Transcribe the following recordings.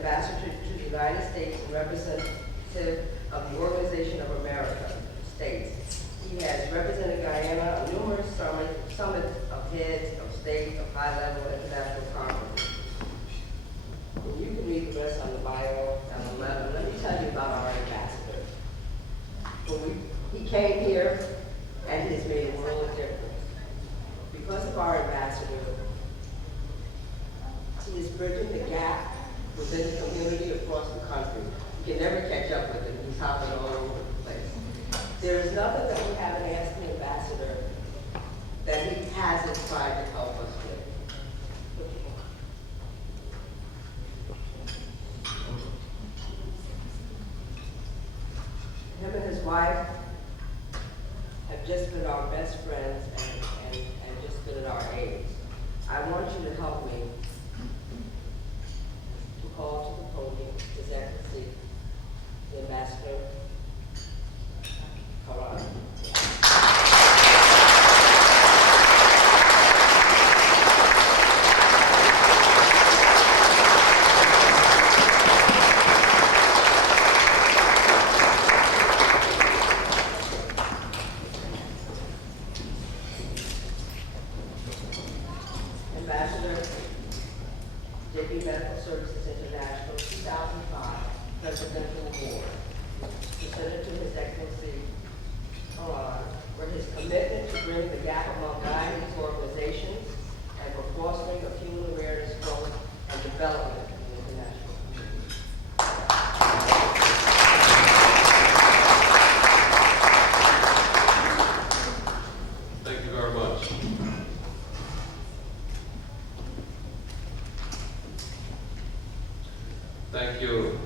ambassador to the United States and representative of the Organization of America States. He has represented Guyana on numerous summits of heads of state of high-level international conferences. And you can read the rest on the bio and 11. Let me tell you about our ambassador. He came here and he has made a world of difference. Because of our ambassador, he is bridging the gap within the community across the country. You can never catch up with him. He's hopping all over the place. There is nothing that we haven't asked the ambassador that he hasn't tried to help us with. Him and his wife have just been our best friends and just been at our age. I want you to help me to call to the podium His Excellency, the Ambassador, Karan. Ambassador, JP Medical Services International 2005 Presidential Award, presented to His Excellency Karan for his commitment to bring the gap among Guyanese organizations and for fostering of human awareness, growth, and development in the international community. Thank you very much. Thank you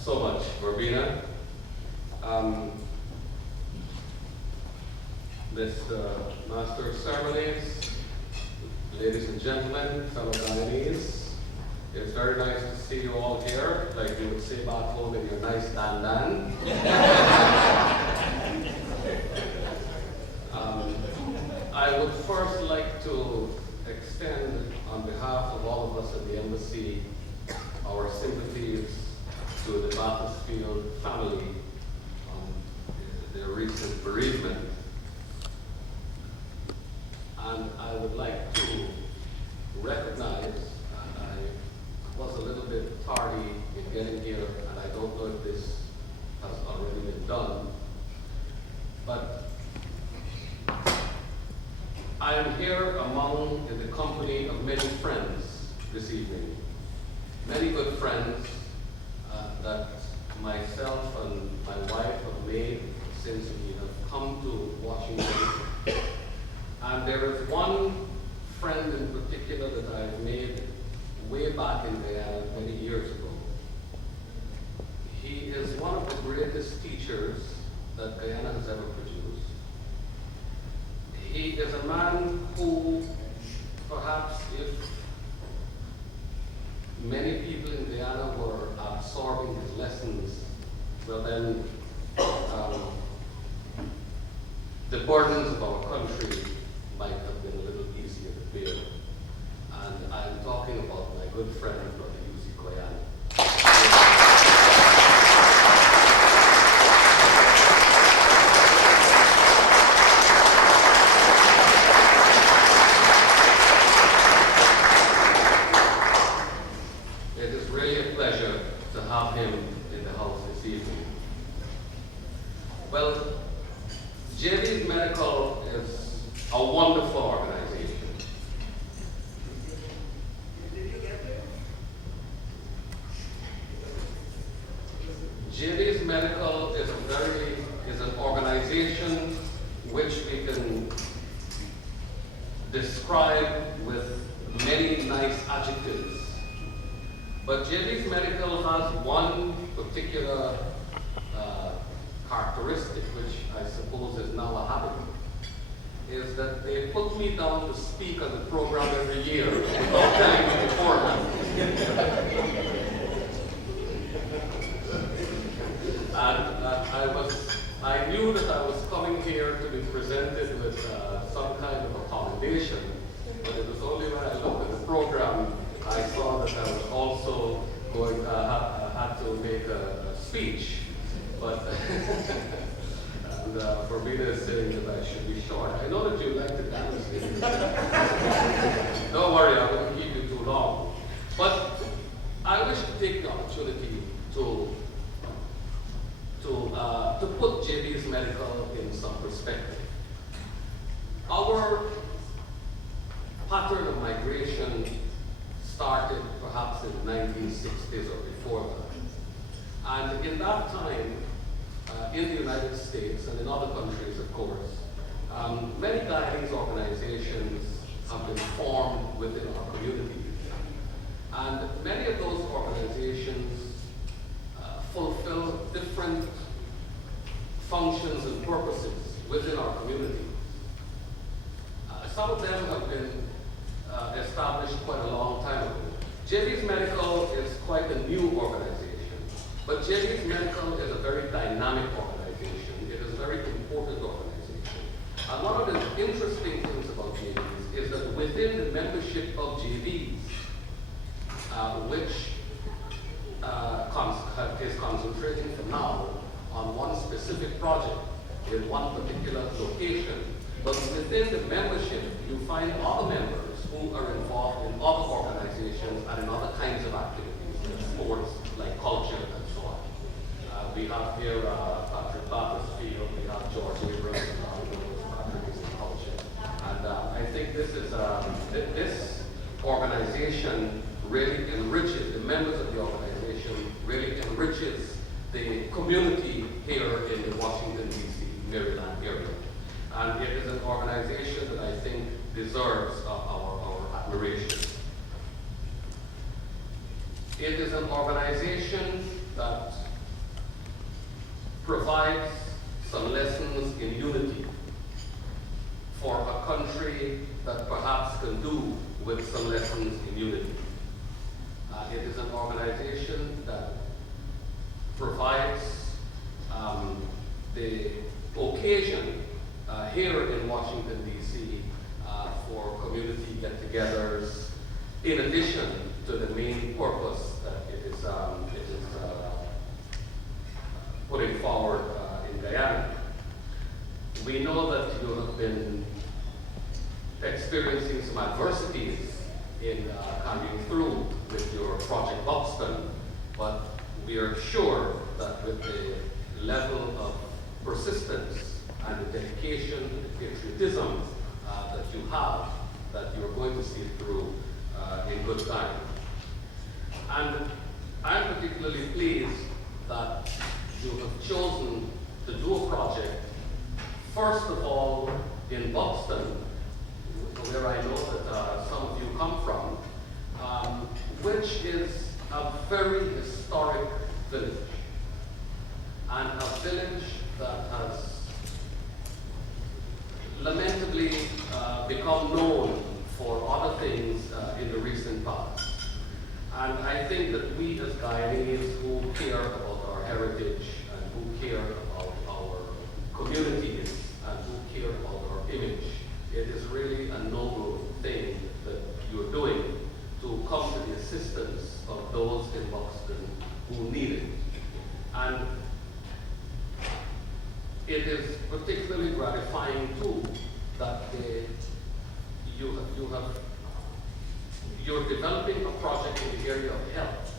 so much, Verbena. Mr. Master of Ceremonies, ladies and gentlemen, fellow Guyanese, it's very nice to see you all here, like you would say back home in your nice dan. I would first like to extend, on behalf of all of us at the embassy, our sympathies to the Bakersfield family on their recent bereavement. And I would like to recognize, I was a little bit tardy in getting here, and I don't know if this has already been done, but I am here in the company of many friends this evening. Many good friends that myself and my wife have made since we have come to Washington. And there is one friend in particular that I've made way back in Guyana many years ago. He is one of the greatest teachers that Guyana has ever produced. He is a man who, perhaps if many people in Guyana were absorbing his lessons, well then the burdens of our country might have been a little easier to bear. And I'm talking about my good friend, Brother Yusi Koyana. Well, JB's Medical is a wonderful organization. JB's Medical is an organization which we can describe with many nice adjectives. But JB's Medical has one particular characteristic, which I suppose is now a habit, is that they put me down to speak on the program every year without telling me beforehand. And I knew that I was coming here to be presented with some kind of accommodation, but it was only when I looked at the program I saw that I was also going to make a speech, but and, Verbena is saying that I should be short. I know that you like to dance. Don't worry, I won't keep you too long. But I wish to take the opportunity to put JB's Medical in some perspective. Our pattern of migration started perhaps in the 1960s or before that. And in that time, in the United States and in other countries, of course, many Guyanese organizations have been formed within our communities. And many of those organizations fulfill different functions and purposes within our community. Some of them have been established quite a long time ago. JB's Medical is quite a new organization, but JB's Medical is a very dynamic organization. It is a very important organization. And one of the interesting things about JB's is that within the membership of JB's, which is concentrating for now on one specific project in one particular location, but within the membership, you find other members who are involved in other organizations and in other kinds of activities, like sports, like culture, and so on. We have here Patrick Battersfield, we have George Abrams, Patrick is in culture. And I think this is this organization really enriches, the members of the organization really enriches the community here in the Washington, D.C., Maryland area. And it is an organization that I think deserves our admiration. It is an organization that provides some lessons in unity for a country that perhaps can do with some lessons in unity. It is an organization that provides the occasion here in Washington, D.C. For community get-togethers, in addition to the main purpose that it is putting forward in Guyana. We know that you have been experiencing some adversities in coming through with your Project Buxton, but we are sure that with the level of persistence and the dedication and the patriotism that you have, that you're going to see it through in good time. And I'm particularly pleased that you have chosen to do a project, first of all, in Buxton, where I know that some of you come from, which is a very historic village, and a village that has lamentably become known for other things in the recent past. And I think that we as Guyanese who care about our heritage and who care about our communities and who care about our image, it is really a noble thing that you're doing to come to the assistance of those in Buxton who need it. And it is particularly gratifying too that you're developing a project in the area of health,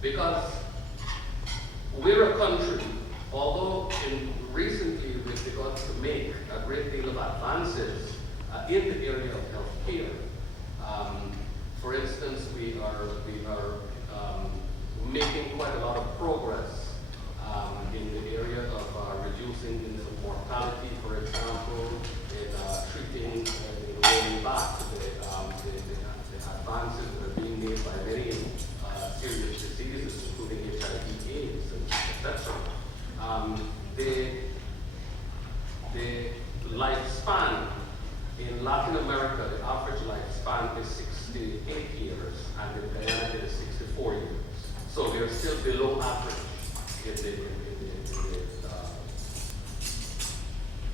because we're a country, although recently we've begun to make a great deal of advances in the area of health care. For instance, we are making quite a lot of progress in the area of reducing infant mortality, for example, in treating and rolling back the advances that are being made by many serious diseases, including HIV/AIDS, etc. The lifespan in Latin America, the average lifespan is 68 years, and in Guyana it is 64 years. So we are still below average in the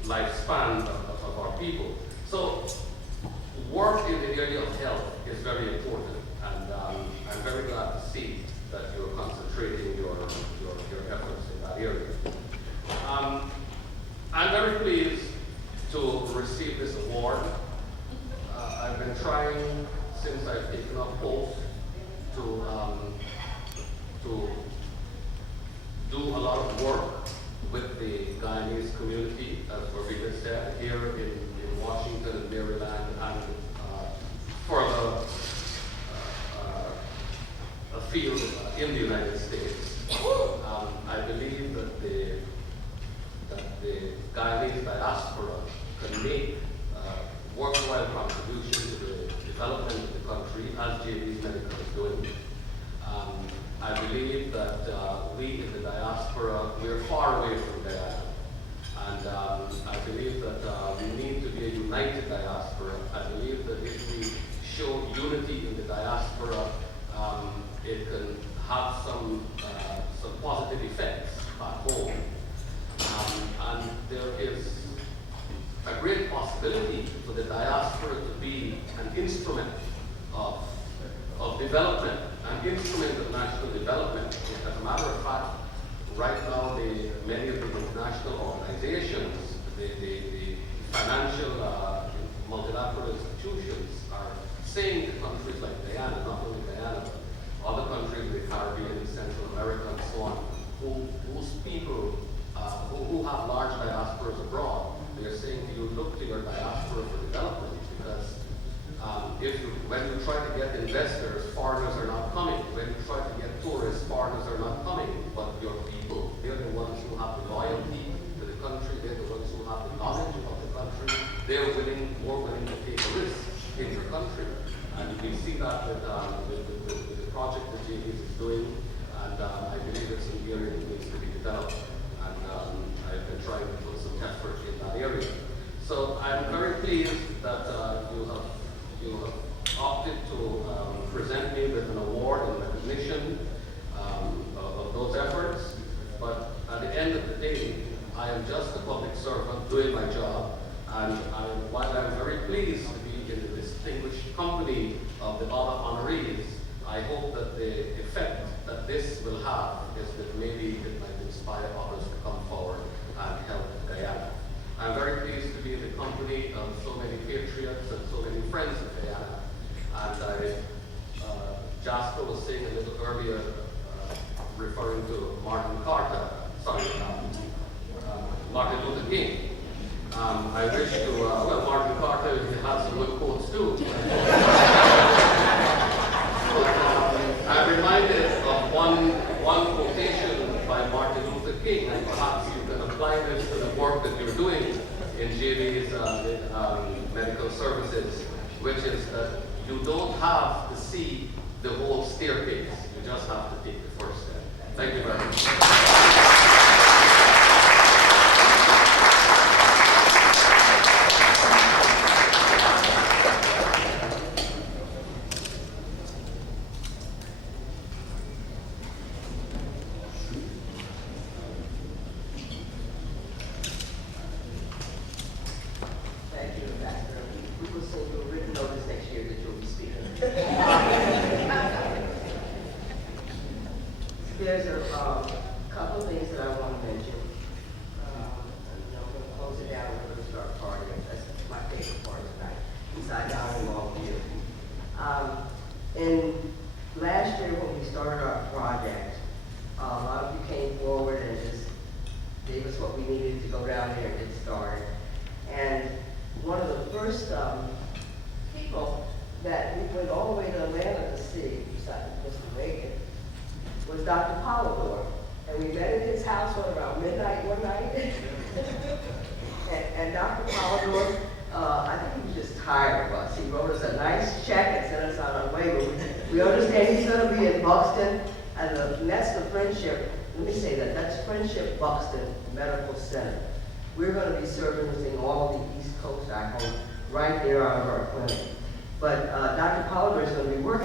lifespan of our people. So work in the area of health is very important, and I'm very glad to see that you're concentrating your your efforts in that area. I'm very pleased to receive this award. I've been trying since I've taken up post to do a lot of work with the Guyanese community, as Robina said, here in Washington and Maryland, and further afield in the United States. I believe that the Guyanese diaspora can make worthwhile contribution to the development of the country, as JB's Medical is doing. I believe that we in the diaspora, we're far away from Guyana. And I believe that we need to be a united diaspora. I believe that if we show unity in the diaspora, it can have some positive effects back home. And there is a great possibility for the diaspora to be an instrument of development, an instrument of national development. As a matter of fact, right now, many of the international organizations, the financial multilateral institutions are saying to countries like Guyana, not only Guyana, but other countries in the Caribbean, Central America, and so on, whose people who have large diasporas abroad, they're saying to you, look to your diaspora for development, because when you try to get investors, foreigners are not coming. When you try to get tourists, foreigners are not coming. But your people, they're the ones who have the loyalty to the country, they're the ones who have the knowledge of the country. They're more willing to take a risk in your country. And we see that with the project that JB's is doing, and I believe it's an area that needs to be developed. And I've been trying to put some effort in that area. So I'm very pleased that you have opted to present me with an award in recognition of those efforts. But at the end of the day, I am just a public servant doing my job. And while I'm very pleased to be in the distinguished company of the other honorees, I hope that the effect that this will have is that maybe it might inspire others to come forward and help Guyana. I'm very pleased to be in the company of so many patriots and so many friends of Guyana. And Jasper was saying a little earlier, referring to Martin Luther King. I wish to, well, Martin Carter has some good quotes too. I'm reminded of one quotation by Martin Luther King, and perhaps you can apply this to the work that you're doing in JB's medical services, which is that you don't have to see the whole staircase. You just have to take the first step. Thank you very much. There's a couple of things that I want to mention. I'm going to close it down. We're going to start partying. That's my favorite part tonight. Inside down in Longview. And last year when we started our project, a lot of you came forward and just gave us what we needed to go down there and get started. And one of the first people that we went all the way to Atlanta to see, besides Mr. Reagan, was Dr. Polidor. And we met at his house around midnight one night. and Dr. Polidor, I think he was just tired of us. He wrote us a nice check and sent us on our way. But we understand he's going to be in Buxton, and that's the Friendship, let me say that's Friendship Buxton Medical Center. We're going to be servicing all the East Coast, I hope, right there out of our clinic. But Dr. Polidor is going to be working